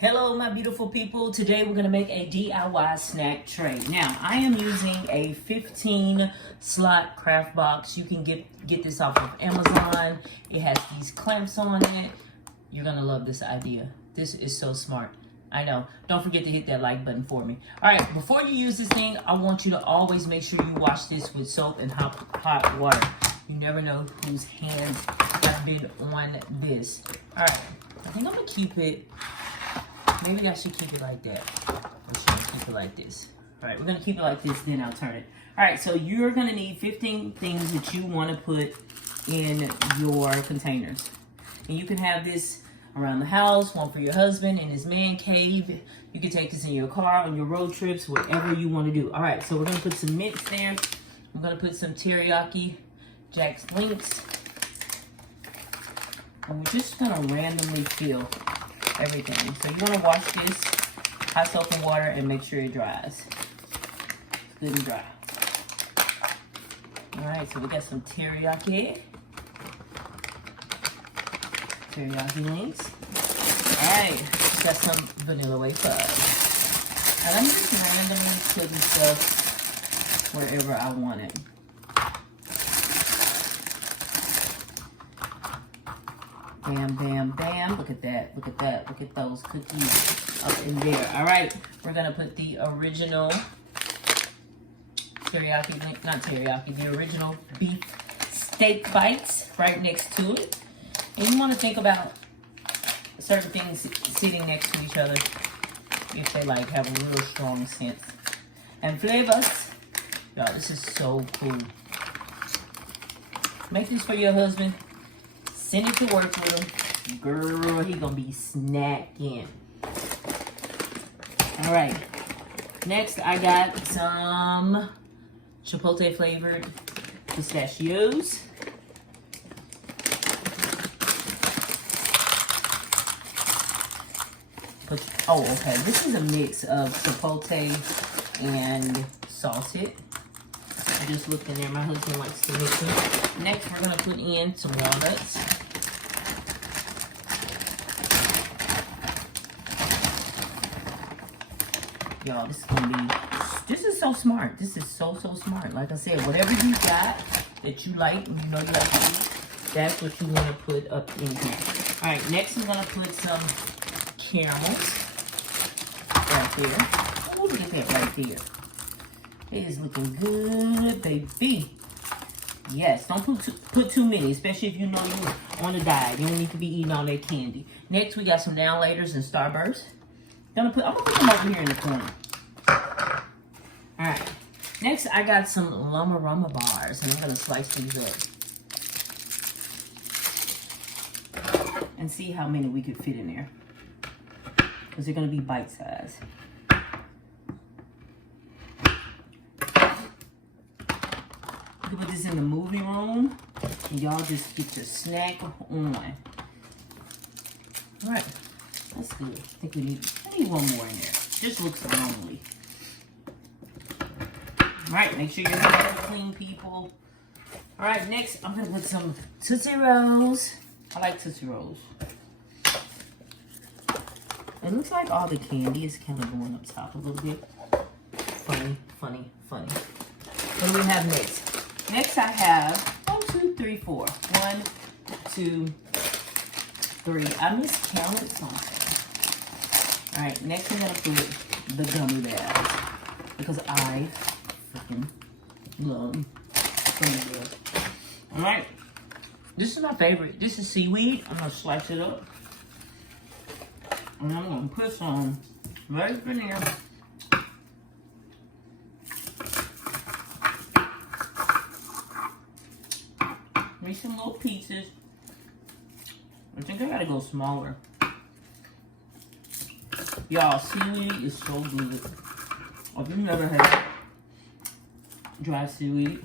Hello my beautiful people. Today we're going to make a DIY snack tray. Now I am using a 15 slot craft box. You can get this off of Amazon. It has these clamps on it. You're going to love this idea. This is so smart. I know. Don't forget to hit that like button for me. Alright, before you use this thing, I want you to always make sure you wash this with soap and hot water. You never know whose hands have been on this. Alright, I think I'm going to keep it. Maybe I should keep it like that. Or should I keep it like this? All right, we're gonna keep it like this, then I'll turn it. All right, so you're gonna need 15 things that you wanna put in your containers. And you can have this around the house, one for your husband in his man cave. You can take this in your car, on your road trips, whatever you wanna do. All right, so we're gonna put some mints there. I'm gonna put some teriyaki Jack's Links. And we're just gonna randomly fill everything. So you want to wash this hot soap and water and make sure it dries. It's good and dry. Alright, so we got some teriyaki links. Alright, we got some vanilla wafers. And I'm just randomly putting stuff wherever I want it. Bam, bam, bam. Look at that. Look at that. Look at those cookies up in there. All right. We're going to put the original teriyaki, not teriyaki, the original beef steak bites right next to it. And you want to think about certain things sitting next to each other if they like have a real strong scent. And flavors. Y'all, this is so cool. Make this for your husband. Send it to work with him. Girl, he gonna be snacking. All right. Next, I got some Chipotle flavored pistachios. Oh, okay. This is a mix of Chipotle and salted. I just looked in there. My husband likes to mix it. Next, we're gonna put in some walnuts. Y'all, this is so smart. This is so smart. Like I said, whatever you got that you like, and you know you like to eat, that's what you want to put up in here. All right, next I'm gonna put some caramels right there. Oh, look at that right there. It is looking good, baby. Yes, don't put too many, especially if you know you're on a diet. You don't need to be eating all that candy. Next, we got some Now Laters and Starburst. I'm gonna put them over here in the corner. All right. Next, I got some Aroma Bars, and I'm gonna slice these up and see how many we could fit in there, because they're gonna be bite size. You can put this in the movie room, and y'all just get your snack on. All right, that's good. I think I need one more in there. Just looks lonely. All right, make sure your hands are clean, people. All right, next I'm gonna put some Tootsie Rolls. I like Tootsie Rolls. It looks like all the candy is kind of going up top a little bit. Funny. What do we have next? Next I have 1, 2, 3, 4. 1, 2, 3. I miscounted something. All right, next I'm gonna put the Gummy Bears, because I freaking love Gummy Bears. All right, this is my favorite. This is seaweed. I'm gonna slice it up, and I'm gonna put some right in there. Make some little pieces. I think I gotta go smaller. Y'all, seaweed is so good. If you've never had dry seaweed,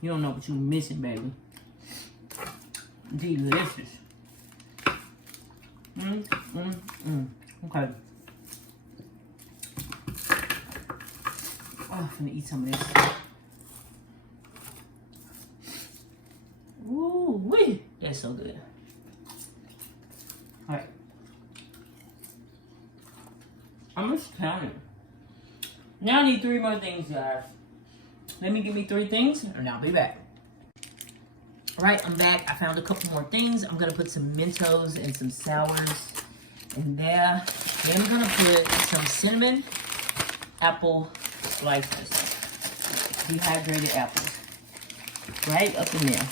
you don't know what you're missing, baby. Delicious. Okay. Oh, I'm gonna eat some of this. Ooh, wee. That's so good. All right. I'm just counting. Now I need 3 more things, guys. Let me give me 3 things, and I'll be back. All right, I'm back. I found a couple more things. I'm gonna put some Mentos and some sours in there. Then I'm gonna put some cinnamon apple slices, dehydrated apples, right up in there.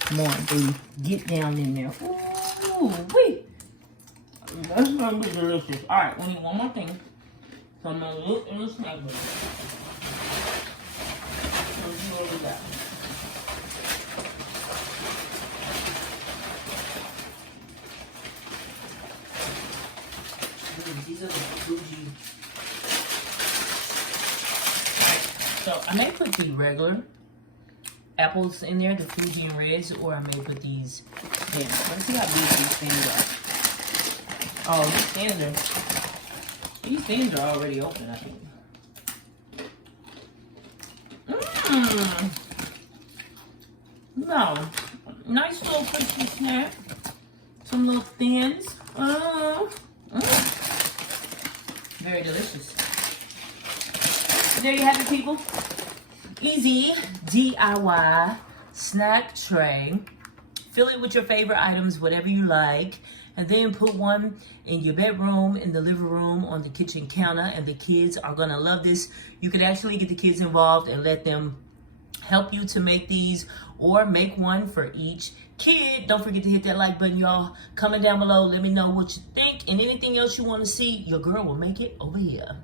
Come on, baby, get down in there. Ooh, wait. That's gonna be delicious. All right, we need one more thing. So I'm gonna look in the snack book. Let's see what we got. These are the Fuji. So I may put the regular apples in there, the Fuji and Reds, or I may put these in. Let's see how big these things are. Oh, these things are already open, I think. No. Nice little crispy snack. Some little thins. Very delicious. There you have it, people. Easy DIY snack tray. Fill it with your favorite items, whatever you like, and then put one in your bedroom, in the living room, on the kitchen counter, and the kids are gonna love this. You could actually get the kids involved and let them help you to make these, or make one for each kid. Don't forget to hit that like button, y'all. Comment down below, let me know what you think, and anything else you want to see, your girl will make it over here.